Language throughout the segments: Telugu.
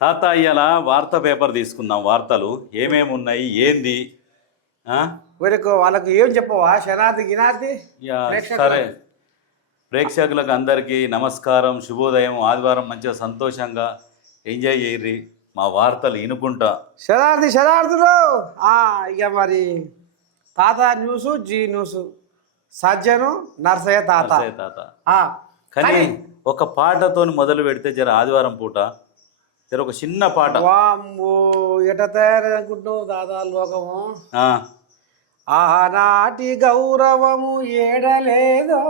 తాత ఇవాళ వార్తా పేపర్ తీసుకుందాం. వార్తలు ఏమేమి ఉన్నాయి? ఏంది? వీళ్ళకు వాళ్ళకు ఏం చెప్పవా? శనార్థి గినార్థి? ఇక ప్రేక్షకులకు. సరే. ప్రేక్షకులకు అందరికీ నమస్కారం. శుభోదయం. ఆదివారం మంచిగా సంతోషంగా ఎంజాయ్ చేయర్రి మా వార్తలు వినుకుంటా శనార్థి శనార్థులు! ఆ, ఇక మరి తాత న్యూస్ జీ న్యూస్. సజ్జను నర్సయ్య తాత. తాత. ఆ, కానీ ఒక పాటతో మొదలు పెడితే జర ఆదివారం పూట జర ఒక చిన్న పాట. ఎట తయారనుకుంటున్నావు దాదా లోకము? ఆనాటి గౌరవము ఏడలేదో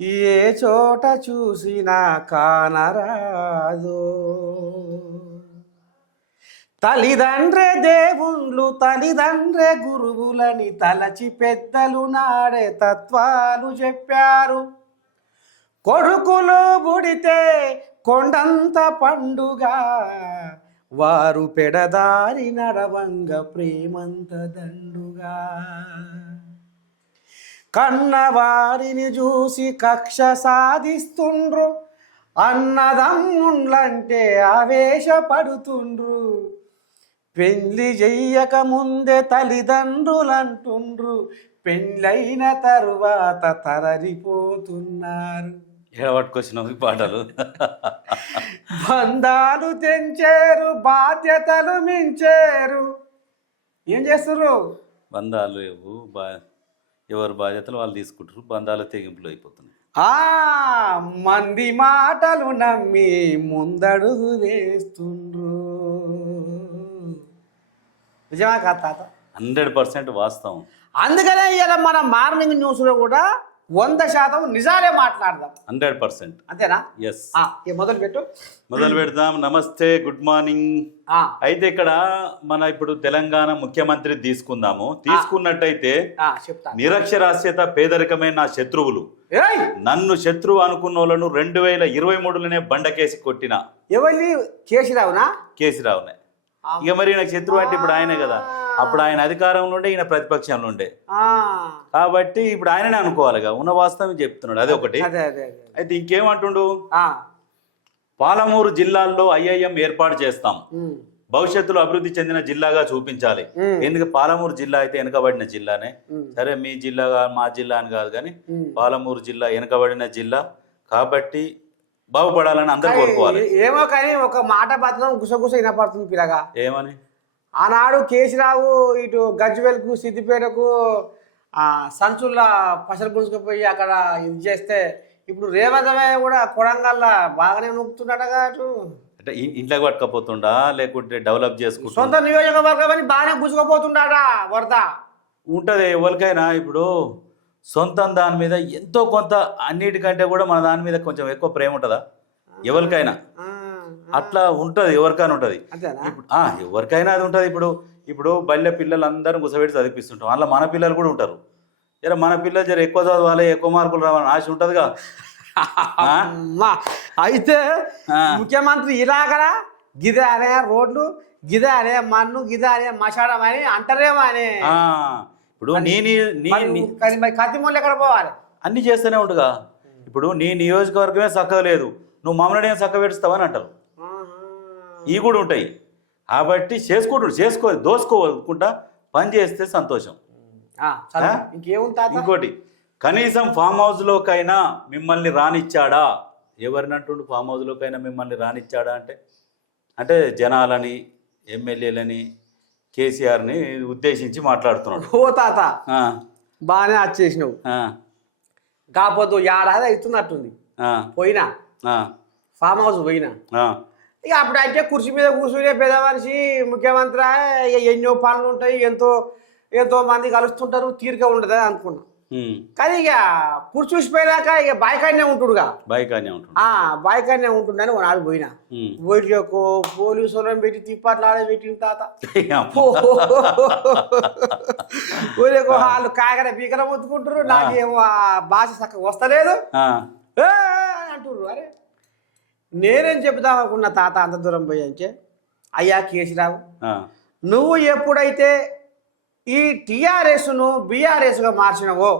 ఏ చోట చూసినా కానరాదు. తల్లిదండ్రే దేవుళ్ళు తల్లిదండ్రే గురువులని తలచి పెద్దలు నాడే తత్వాలు చెప్పారు. కొడుకులు బుడితే కొండంత పండుగ. వారు పెడదారి నడవంగ ప్రేమంత దండుగా. కన్నవారిని చూసి కక్ష సాధిస్తుండ్రు. అన్నదమ్ముండ్లంటే ఆవేశపడుతుండ్రు. పెళ్ళి చెయ్యక ముందే తల్లిదండ్రులంటుండ్రు. పెళ్ళైన తరువాత తరలిపోతున్నారు. ఎడబట్టుకొచ్చినావు ఈ పాటలు? బంధాలు తెంచారు బాధ్యతలు మించారు. ఏం చేస్తున్నారు బంధాలు లేవు బా ఎవరి బాధ్యతలు వాళ్ళు తీసుకుంటారు బంధాలు తెగింపులు అయిపోతున్నాయి. ఆ మంది మాటలు నమ్మి ముందడుగు వేస్తుండ్రు. నిజమా కాదు తాత? హండ్రెడ్ పర్సెంట్ వాస్తవం. అందుకనే ఇలా మన మార్నింగ్ న్యూస్లో కూడా వంద శాతం నిజాలే మాట్లాడదాం. Hundred percent. అంతేనా? ఎస్ మొదలు పెట్టు. మొదలు పెడదాం. నమస్తే గుడ్ మార్నింగ్. అయితే ఇక్కడ మన ఇప్పుడు తెలంగాణ ముఖ్యమంత్రి తీసుకుందాము. తీసుకున్నట్టయితే నిరక్షరాస్యత పేదరికమే నా శత్రువులు. నన్ను శత్రువు అనుకున్న వాళ్ళను రెండు వేల ఇరవై మూడులోనే బండకేసి కొట్టిన. ఎవరి కేసీరావునా కేసీరావునే ఇక మరి నాకు శత్రువు అంటే ఇప్పుడు ఆయనే కదా. అప్పుడు ఆయన అధికారంలో ఉండే ఈయన ప్రతిపక్షంలో ఉండే. కాబట్టి ఇప్పుడు ఆయననే అనుకోవాలిగా ఉన్న వాస్తవం చెప్తున్నాడు. అదే ఒకటి. అయితే ఇంకేమంటుండు? పాలమూరు జిల్లాల్లో ఐఐఎం ఏర్పాటు చేస్తాం. భవిష్యత్తులో అభివృద్ధి చెందిన జిల్లాగా చూపించాలి. ఎందుకు? పాలమూరు జిల్లా అయితే వెనుకబడిన జిల్లానే. సరే మీ జిల్లా మా జిల్లా అని కాదు కానీ. పాలమూరు జిల్లా వెనుకబడిన జిల్లా. కాబట్టి బాగుపడాలని అందరు కోరుకోవాలి. ఏమో కానీ ఒక మాట మాత్రం గుసగుస వినపడుతుంది పిల్లగా. ఏమని? ఆనాడు కేసీరావు ఇటు గజ్వెల్కు సిద్దిపేటకు ఆ, సంచుల పసలు పుడుచుకుపోయి అక్కడ ఇది చేస్తే ఇప్పుడు రేవంతమయ్య కూడా కొడంగల్లా బాగానే నొక్కుతున్నాడగా అటు. అంటే ఇ- ఇంట్లోకి పట్టుకపోతుండా? లేకుంటే డెవలప్ చేసుకుంటా సొంత నియోజకవర్గం అని బాగానే గుసుకుపోతున్నాడా వరద? ఉంటది ఎవరికైనా ఇప్పుడు సొంతం దాని మీద ఎంతో కొంత అన్నిటికంటే కూడా మన దాని మీద కొంచెం ఎక్కువ ప్రేమ ఉంటుందా? ఎవరికైనా? అట్లా ఉంటది ఎవరికైనా ఉంటది. ఇప్పుడు ఎవరికైనా అది ఉంటుంది. ఇప్పుడు ఇప్పుడు బల్లె పిల్లలందరూ గుసబెట్టి చదివిపిస్తుంటాం. అలా మన పిల్లలు కూడా ఉంటారు. జర మన పిల్లలు జర ఎక్కువ చదవాలి ఎక్కువ మార్కులు రావాలని ఆశ ఉంటుందిగా. అయితే. ముఖ్యమంత్రి ఇలాగరా గిదే అనే రోడ్లు గిదే అనే మన్ను గిదే అనే మషాడం అని అంటారేమో అని. ఇప్పుడు నీ నీ- నీ మరి నీ- కానీ మరి కత్తిమూలు ఎక్కడ పోవాలి? అన్ని చేస్తూనే ఉండుగా. ఇప్పుడు నీ నియోజకవర్గమే చక్కగా లేదు. నువ్వు మమ్మల్ని ఏం చక్క పెడుస్తావని అంటారు. ఇవి కూడా ఉంటాయి. కాబట్టి చేసుకుంటు చేసుకో దోసుకోకుండా పని చేస్తే సంతోషం. ఇంకోటి కనీసం ఫామ్ హౌస్లోకైనా మిమ్మల్ని రానిచ్చాడా? ఎవరిని అంటుండు ఫామ్ హౌస్లోకైనా మిమ్మల్ని రానిచ్చాడా అంటే? అంటే జనాలని ఎమ్మెల్యేలని కేసీఆర్ని ఉద్దేశించి మాట్లాడుతున్నాడు. ఓ తాత బాగానే వచ్చేసినావు కాకపోతే ఏడాది అవుతున్నట్టుంది. పోయినా? ఫామ్ హౌస్ పోయినా. ఇక అప్పుడు అంటే కుర్చీ మీద కూర్చునే పెద్ద మనిషి ముఖ్యమంత్రి ఇక ఎన్నో పనులు ఉంటాయి ఎంతో ఎంతో మంది కలుస్తుంటారు తీరిక ఉండదు అనుకున్నా. కానీ ఇక కుర్చీ చూసిపోయినాక ఇక బాయికాడనే ఉంటుడుగా. బైకానే ఉంటుంది ఆ బాయికాడనే ఉంటుండని నాడు పోయినా. ఉమ్. పోయికు పోలీసు వాళ్ళని పెట్టి తిప్పట్లాడే పెట్టిన తాత. ఊరేకో వాళ్ళు కాకర పీకర మొత్తుకుంటారు నాకేమో ఆ భాష చక్కగా వస్తలేదు. అంటుర్రు అరే నేనేం చెప్దాం అనుకున్న తాత అంత దూరం పోయి అంటే అయ్యా కేసీరావు నువ్వు ఎప్పుడైతే ఈ టిఆర్ఎస్ను బిఆర్ఎస్గా మార్చినవో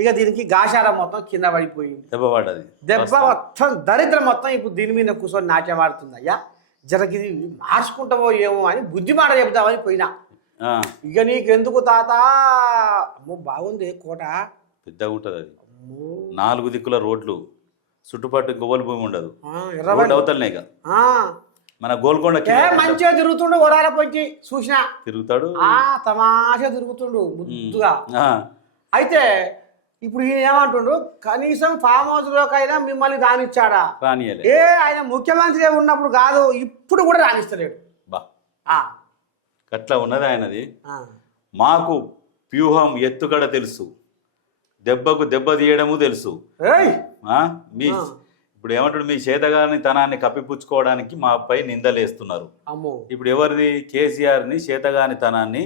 ఇక దీనికి గాశారం మొత్తం కింద పడిపోయింది. దెబ్బ పడ్డది. దెబ్బ మొత్తం దరిద్రం మొత్తం ఇప్పుడు దీని మీద కూర్చొని నాట్యం ఆడుతుంది. అయ్యా జరకి ఇది మార్చుకుంటావో ఏమో అని బుద్ధి మాట చెప్దామని పోయినా. ఇక నీకెందుకు తాత? అమ్మో బాగుంది కోట. పెద్దగా ఉంటుంది నాలుగు దిక్కుల రోడ్లు. చుట్టుపక్కల గొవ్వల భూమి ఉండదు. అవతలనే ఆ, మన గోల్కొండ మంచిగా తిరుగుతుండు వరాల పొంచి చూసిన. తిరుగుతాడు. ఆ తమాషా తిరుగుతుండు ముద్దుగా. అయితే ఇప్పుడు ఈయన ఏమంటుండు? కనీసం ఫామ్ హౌస్ లోకైనా మిమ్మల్ని రానిచ్చాడా? రానియలే ఏ ఆయన ముఖ్యమంత్రి ఉన్నప్పుడు కాదు ఇప్పుడు కూడా రాణిస్తలేడు బా. ఆ, అట్లా ఉన్నది ఆయనది. మాకు వ్యూహం ఎత్తుగడ తెలుసు. దెబ్బకు దెబ్బ తీయడము తెలుసు. ఏయ్! ఆ? మీ. ఇప్పుడు ఏమంటాడు? మీ చేతగాని తనాన్ని కప్పిపుచ్చుకోవడానికి మాపై నిందలేస్తున్నారు. అమ్మో! ఇప్పుడు ఎవరిది? కేసీఆర్ని చేతగాని తనాన్ని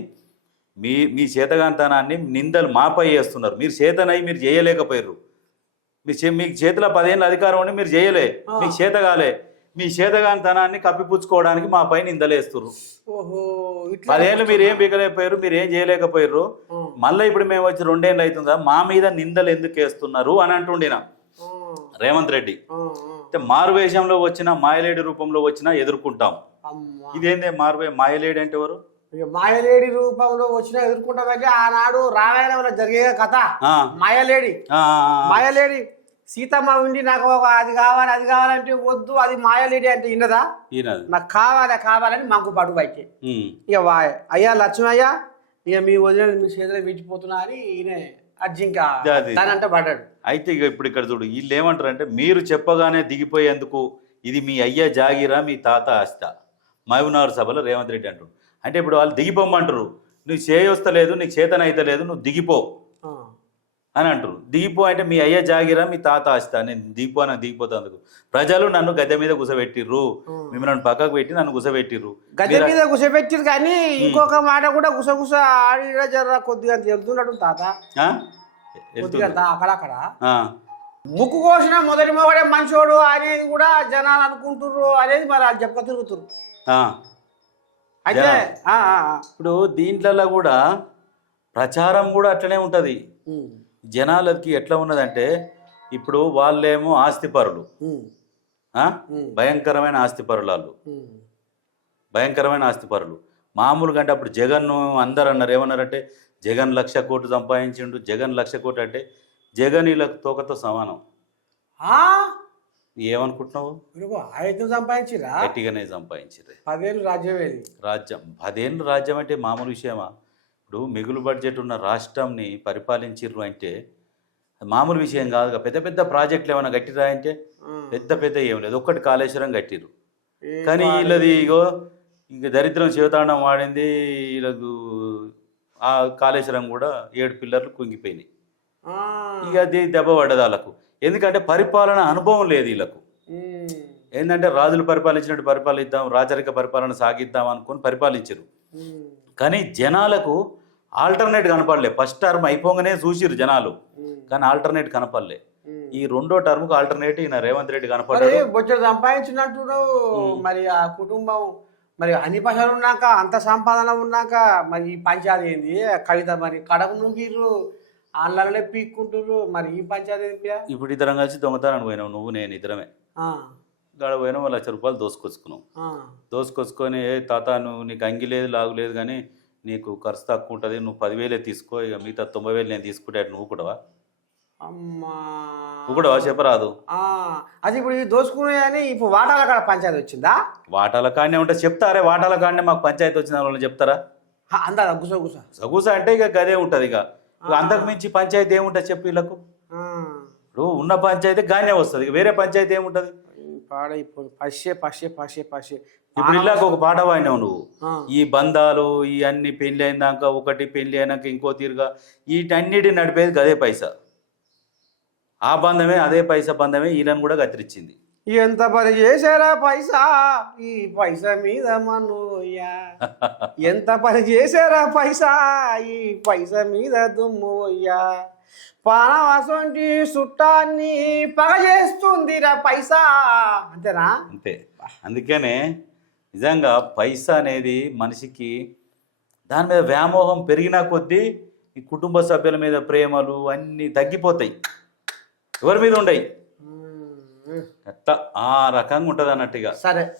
మీ మీ చేతగాని తనాన్ని నిందలు మాపై వేస్తున్నారు. మీరు చేతనై మీరు చేయలేకపోయారు మీ చే మీకు చేతిలో పదేళ్ళ అధికారం ఉండి మీరు చేయలే. మీకు చేతగాలే మీ చేతగాని తనాన్ని కప్పిపుచ్చుకోవడానికి నిందలేస్తున్నారు ఓహో ఇట్లా పదేళ్ళు మీరు ఏం పీకలేకపోయారు మీరు ఏం చేయలేకపోయారు మళ్ళీ ఇప్పుడు మేము వచ్చి రెండేళ్ళు అవుతుందా మా మీద నిందలు ఎందుకు వేస్తున్నారు అని అంటుండిన. రేవంత్ రెడ్డి. మారువేషంలో వచ్చిన మాయలేడి రూపంలో వచ్చినా ఎదుర్కొంటాం. ఇదేందే మారువే మాయలేడి అంటే ఎవరు? మాయలేడి రూపంలో వచ్చిన ఎదుర్కొంటామంటే ఆనాడు రామాయణంలో జరిగే కథ. మాయలేడి. మాయలేడి. సీతమ్మ ఉండి నాకు ఒక అది కావాలి అది కావాలంటే వద్దు అది మాయలేడి అంటే ఇన్నదా నాకు కావాలి కావాలని మాకు పడు బయట. ఉమ్, ఇక వా అయ్యా లక్ష్మయ్య ఇక మీ వదిన మీ చేతిలో విడిచిపోతున్నా అని ఈయన అర్జింకా. దానంటే పడ్డాడు. అయితే ఇక ఇప్పుడు ఇక్కడ చూడు వీళ్ళు ఏమంటారు అంటే మీరు చెప్పగానే దిగిపోయేందుకు ఇది మీ అయ్య జాగిరా మీ తాత ఆస్త. మహబూబ్నగర్ సభలో రేవంత్ రెడ్డి అంటారు అంటే ఇప్పుడు వాళ్ళు దిగిపోమంటారు నువ్వు చేయొస్తలేదు నీకు చేతన అయితే లేదు నువ్వు దిగిపో. అని అంటారు దిగిపో అంటే మీ అయ్య జాగిరా మీ తాత ఆస్త నేను దిగిపో అని దిగిపోతాందుకు ప్రజలు నన్ను గద్దె మీద గుసబెట్టిర్రు. మిమ్మల్ని పక్కకు పెట్టి నన్ను గుసబెట్టిర్రు గద్దె మీద గుసపెట్టిరు కానీ ఇంకొక మాట కూడా గుసగుస ఆడి జర కొద్దిగా వెళ్తున్నాడు తాత. అక్కడక్కడ ఆ, ముక్కు కోసిన మొదటి మొగడే మంచోడు అనేది కూడా జనాలు అనుకుంటుర్రు అనేది మరి అది చెప్పక తిరుగుతురు ఆ. అయితే. ఇప్పుడు దీంట్లలో కూడా ప్రచారం కూడా అట్లనే ఉంటుంది. జనాలకి ఎట్లా ఉన్నదంటే ఇప్పుడు వాళ్ళేమో ఆస్తిపరులు. భయంకరమైన ఆస్తిపరులు వాళ్ళు. భయంకరమైన ఆస్తిపరులు. మామూలుగా అంటే అప్పుడు జగన్ అందరు అన్నారు ఏమన్నారంటే జగన్ లక్ష కోట్లు సంపాదించిండు జగన్ లక్ష కోట్లు అంటే జగన్ వీళ్ళకి తోకతో సమానం. ఆ? ఏమనుకుంటున్నావు? ఆయుధం సంపాదించిరా? గట్టిగానే సంపాదించిర్రు. పదేళ్ళు రాజ్యం రాజ్యం. పదేళ్ళు రాజ్యం అంటే మామూలు విషయమా? ఇప్పుడు మిగులు బడ్జెట్ ఉన్న రాష్ట్రంని పరిపాలించిర్రు అంటే మామూలు విషయం కాదుగా పెద్ద పెద్ద ప్రాజెక్టులు ఏమైనా కట్టిరా అంటే పెద్ద పెద్ద ఏం లేదు. ఒక్కటి కాళేశ్వరం కట్టిర్రు. ఏ కానీ. వీళ్ళది ఇగో ఇంక దరిద్రం శివతాండం వాడింది వీళ్ళకు ఆ కాళేశ్వరం కూడా ఏడు పిల్లర్లు కుంగిపోయినాయి. ఇక అది దెబ్బ పడ్డది వాళ్ళకు ఎందుకంటే పరిపాలన అనుభవం లేదు వీళ్ళకు ఏంటంటే రాజులు పరిపాలించినట్టు పరిపాలిద్దాం రాజరిక పరిపాలన సాగిద్దాం అనుకొని పరిపాలించరు కానీ జనాలకు ఆల్టర్నేట్ కనపడలే. ఫస్ట్ టర్మ్ అయిపోగానే చూసిరు జనాలు. కానీ ఆల్టర్నేట్ కనపడలే. ఈ రెండో టర్మ్కు ఆల్టర్నేట్ ఈయన రేవంత్ రెడ్డి మరి కనపడ్డాడు బొచ్చడు సంపాదించినట్టున్నావు మరి ఆ కుటుంబం మరి అన్ని పైసలు ఉన్నాక అంత సంపాదన ఉన్నాక మరి ఈ పంచాయతీ ఏంది? కవిత మరి కడకు నూకిర్రు ఆన్లైన్లో పీక్కుంటుర్రు మరి ఈ పంచాయతీ ఏంటియా? ఇప్పుడు ఇద్దరం కలిసి దొంగతనానికి పోయినాం నువ్వు నేను ఇద్దరమే. గాడ పోయినాం లక్ష రూపాయలు దోసుకొచ్చుకున్నాం. ఆ, దోసుకొచ్చుకొని ఏ తాత నువ్వు నీకు అంగి లేదు లాగు లేదు కానీ నీకు ఖర్చు తక్కువ ఉంటుంది నువ్వు పదివేలే తీసుకో ఇక మిగతా తొంభై వేలు నేను తీసుకుంటే నువ్వు కూడా అమ్మా. నువ్వు కూడా చెప్పరాదు. అది ఇప్పుడు దోసుకునే అని ఇప్పుడు వాటాల కాడ పంచాయతీ వచ్చిందా? వాటాల కాడనే ఉంటే చెప్తారే వాటాల కాడనే మాకు పంచాయతీ వచ్చిన వాళ్ళు చెప్తారా? అందా గుస గుస సగుస అంటే ఇక గదే ఉంటుంది ఇక. అంతకు మించి పంచాయతీ ఏముంటుంది చెప్పు వీళ్ళకు? ఇప్పుడు ఉన్న పంచాయతీ గానే వస్తుంది ఇక వేరే పంచాయతీ ఏముంటుంది? పాడైపోయి పషే పషే పషే పషే ఇప్పుడు ఇలాగ ఒక పాట పాడినావు నువ్వు. ఈ బంధాలు ఈ అన్ని పెళ్ళి అయినాక ఒకటి పెళ్ళి అయినాక ఇంకో తీరుగా వీటన్నిటి నడిపేది గదే పైసా. ఆ బంధమే అదే పైసా బంధమే ఈయనను కూడా కత్తిరించింది ఎంత పని చేశారా పైసా? ఈ పైసా మీద మనోయ్యా. ఎంత పని చేశారా పైసా? ఈ పైసా మీద దుమ్మోయ్యా. పానవాసంటి చుట్టాన్ని పగ చేస్తుందిరా పైసా. అంతేనా? అంతే. అందుకనే నిజంగా పైసా అనేది మనిషికి దాని మీద వ్యామోహం పెరిగినా కొద్దీ ఈ కుటుంబ సభ్యుల మీద ప్రేమలు అన్నీ తగ్గిపోతాయి. ఎవరి మీద ఉండయి? అట్లా ఆ రకంగా ఉంటుంది అన్నట్టుగా సరే.